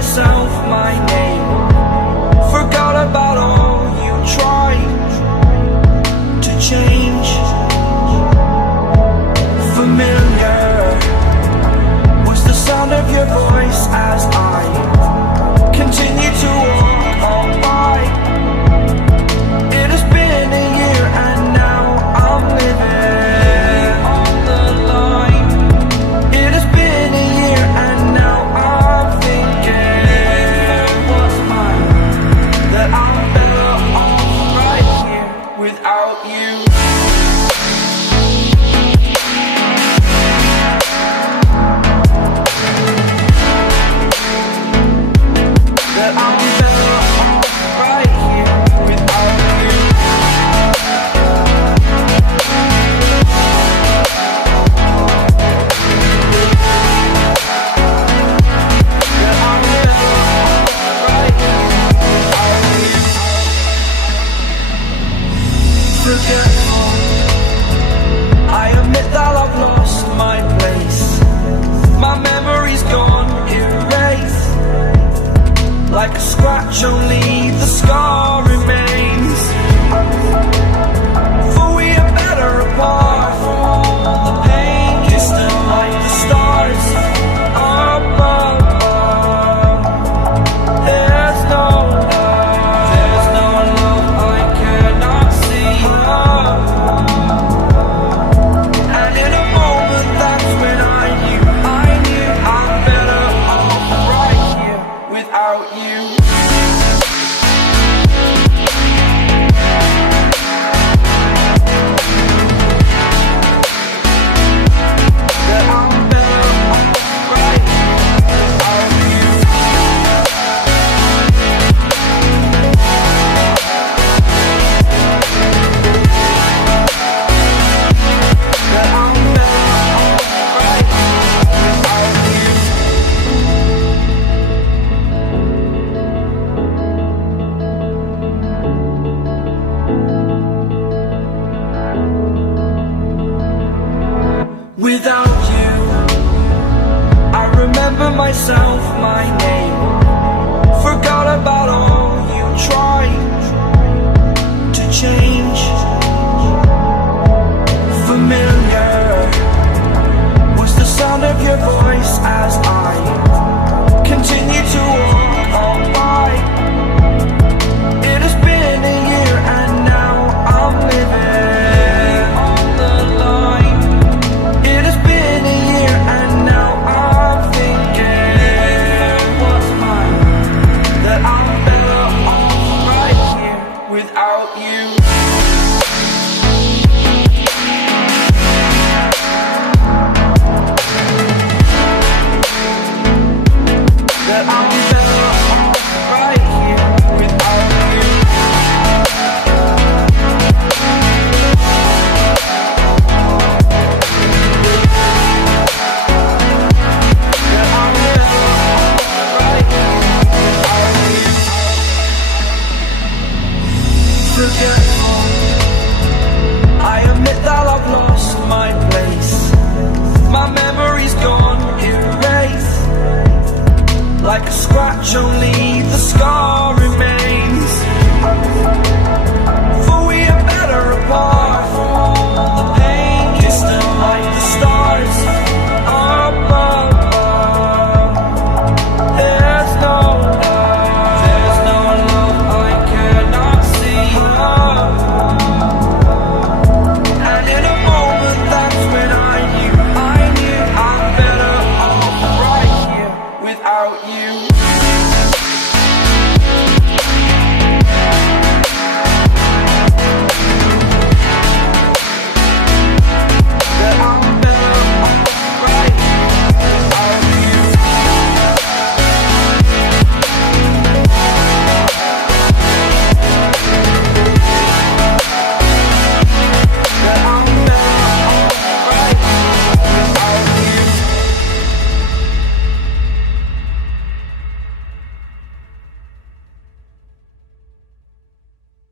myself my name. Forgot about all you tried to change. Familiar was the sound of your voice as I continue to walk on by. It has been a year and now I'm living on the line. It has been a year and now I'm thinking what's mine, that I'm better off right here without you. That I'm better off right here without you. That I'm better off right here without you. Forgetful, I admit that I've lost my place. My memory's gone erased. Like a scratch, only the scar remains. For we are better apart from all the pain. Distant like the stars above. There's no love I cannot see. And in a moment, that's when I knew I'm better off right here without you. That I'm better off right here without you. That I'm better off right here without you. Without you, I remember myself, my name. Forgot about all you tried to change. Familiar was the sound of your voice as I continue to walk on by. It has been a year and now I'm living on the line. It has been a year and now I'm thinking what's mine, that I'm better off right here without you. That I'm better off right here without you. That I'm better off right here without you. Forgetful, I admit that I've lost my place. My memory's gone erased. Like a scratch, only the scar remains. For we are better apart from all the pain. Distant like the stars above. There's no love I cannot see. And in a moment, that's when I knew I'm better off right here without you.